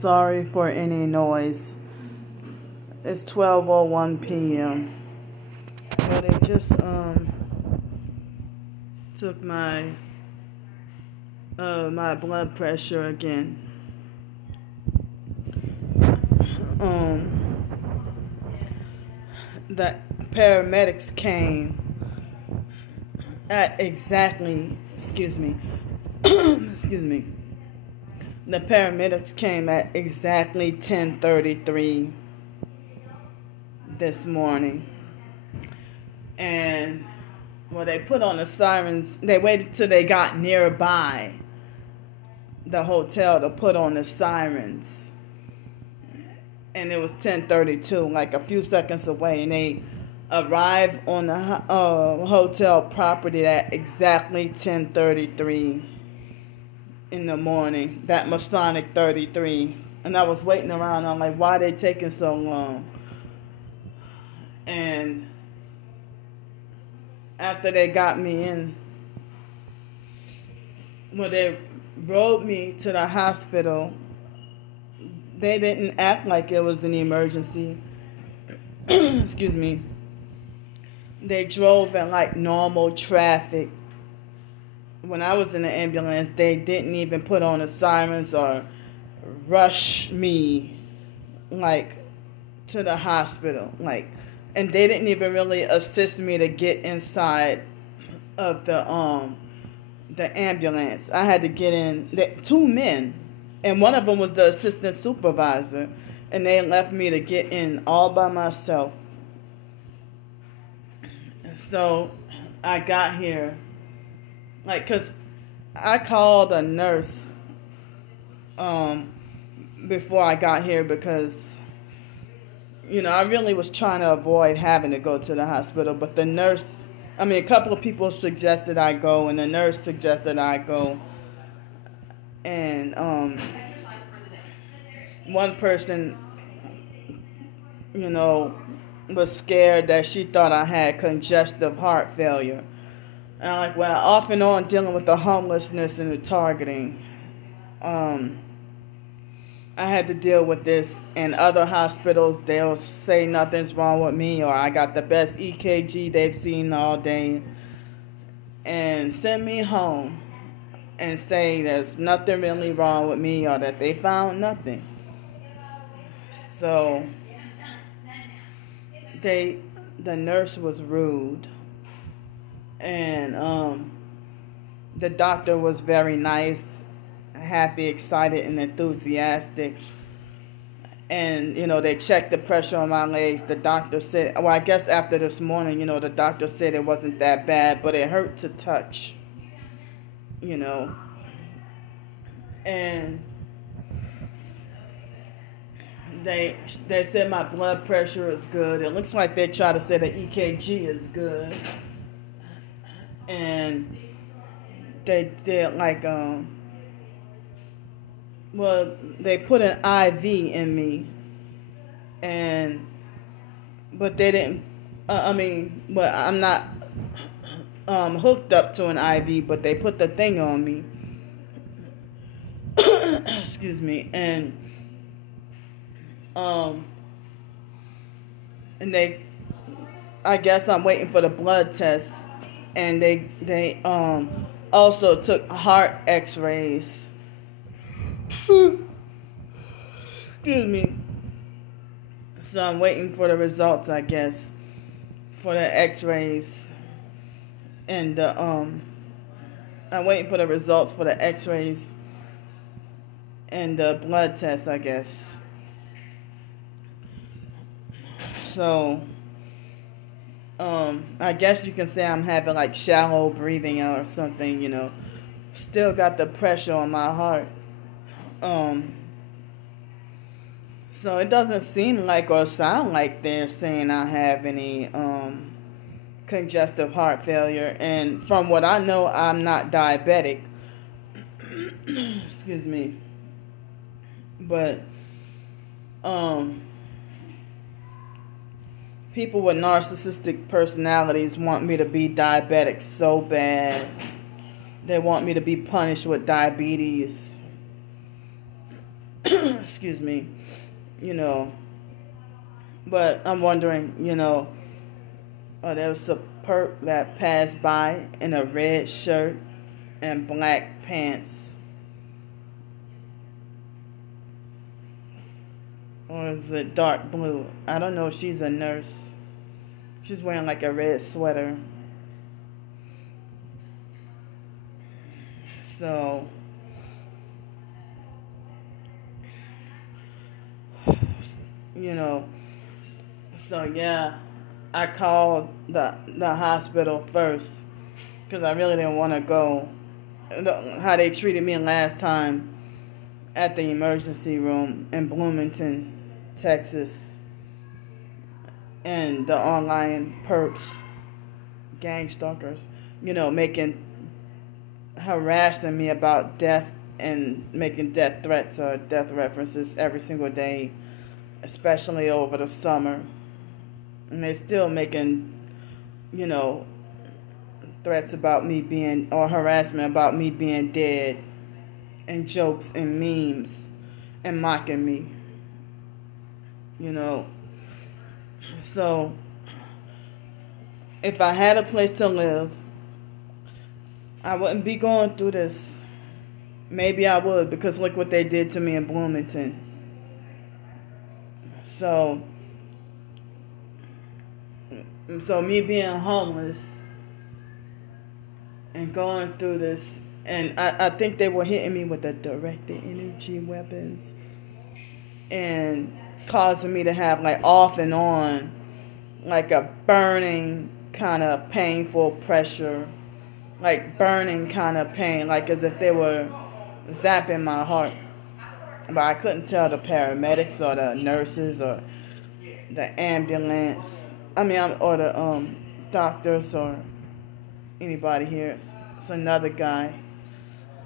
Sorry for any noise. It's 12:01 p.m. Well, they just took my my blood pressure again. The paramedics came at exactly, excuse me. The paramedics came at exactly 10:33 this morning. And well, they put on the sirens. They waited till they got nearby the hotel to put on the sirens. And it was 10:32, like a few seconds away. And they arrived on the hotel property at exactly 10:33 in the morning. That Masonic 33. And I was waiting around. I'm like, why are they taking so long? And after they got me in, when they rode me to the hospital, they didn't act like it was an emergency. Excuse me. They drove in like normal traffic. When I was in the ambulance, they didn't even put on the sirens or rush me like to the hospital, like, and they didn't even really assist me to get inside of the ambulance. I had to get in. Two men, and one of them was the assistant supervisor, and they left me to get in all by myself. So I got here, like, cause I called a nurse before I got here because, you know, I really was trying to avoid having to go to the hospital. But the nurse, a couple of people suggested I go, and the nurse suggested I go. And one person, you know, was scared that she thought I had congestive heart failure. And I'm like, well, off and on dealing with the homelessness and the targeting, I had to deal with this. In other hospitals, they'll say nothing's wrong with me, or I got the best EKG they've seen all day, and send me home and say there's nothing really wrong with me, or that they found nothing. So the nurse was rude, and the doctor was very nice, happy, excited, and enthusiastic. And, you know, they checked the pressure on my legs. The doctor said, well, I guess after this morning, you know, the doctor said it wasn't that bad, but it hurt to touch, you know. And they said my blood pressure is good. It looks like they try to say the EKG is good. And they did like, well, they put an IV in me, but they didn't, but I'm not hooked up to an IV, but they put the thing on me. Excuse me. And I guess I'm waiting for the blood test, and they also took heart x-rays. Excuse me. So I'm waiting for the results, I guess, for the x-rays. And I'm waiting for the results for the x-rays and the blood test, I guess. So I guess you can say I'm having like shallow breathing or something, you know. Still got the pressure on my heart. So it doesn't seem like or sound like they're saying I have any congestive heart failure. And from what I know, I'm not diabetic. Excuse me. But people with narcissistic personalities want me to be diabetic so bad. They want me to be punished with diabetes. excuse me, you know, but I'm wondering, there was a perp that passed by in a red shirt and black pants. Or is it dark blue? I don't know. She's a nurse. She's wearing like a red sweater. So, yeah, I called the hospital first because I really didn't want to go. How they treated me last time at the emergency room in Bloomington, Texas, and the online perps, gang stalkers, harassing me about death and making death threats or death references every single day, especially over the summer. And they're still making, threats about me being, or harassment about me being dead, and jokes and memes, and mocking me. So, if I had a place to live, I wouldn't be going through this. Maybe I would, because look what they did to me in Bloomington. So me being homeless and going through this, and I think they were hitting me with the directed energy weapons and causing me to have like off and on, like a burning kind of painful pressure, like burning kind of pain, like as if they were zapping my heart. But I couldn't tell the paramedics or the nurses or the ambulance. Or the doctors or anybody here. It's another guy.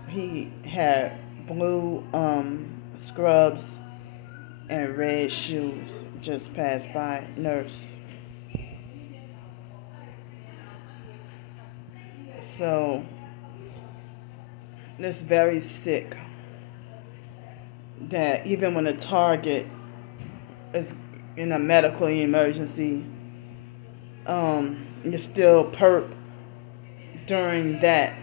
He had blue scrubs and red shoes. Just passed by. Nurse. So, it's very sick that even when a target is in a medical emergency, you still perp during that,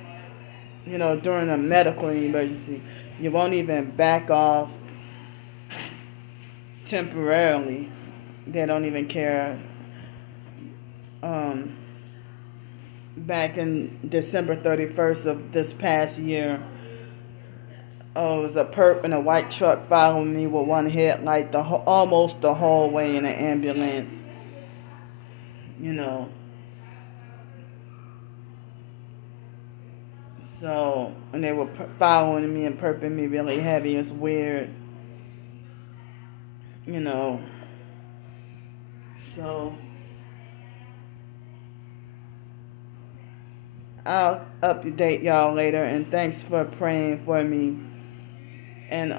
during a medical emergency. You won't even back off temporarily. They don't even care. Back in December 31st of this past year, it was a perp in a white truck following me with one headlight almost the whole way in an ambulance. So, and they were following me and perping me really heavy. It's weird. So, I'll update y'all later, and thanks for praying for me. And,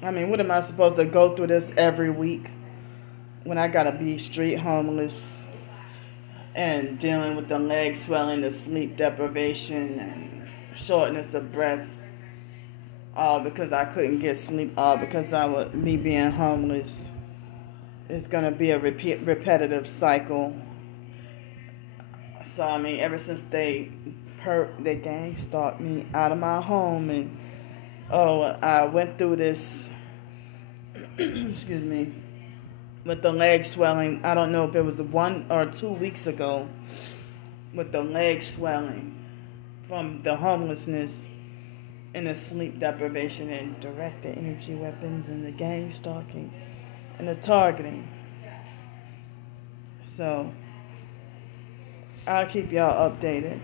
what am I supposed to go through this every week when I gotta be street homeless and dealing with the leg swelling, the sleep deprivation, and shortness of breath, all because I couldn't get sleep, all because me being homeless. It's gonna be a repetitive cycle. So ever since they gang stalked me out of my home, and I went through this. Excuse me. With the leg swelling, I don't know if it was 1 or 2 weeks ago, with the leg swelling from the homelessness and the sleep deprivation and directed energy weapons and the gang stalking and the targeting. So, I'll keep y'all updated.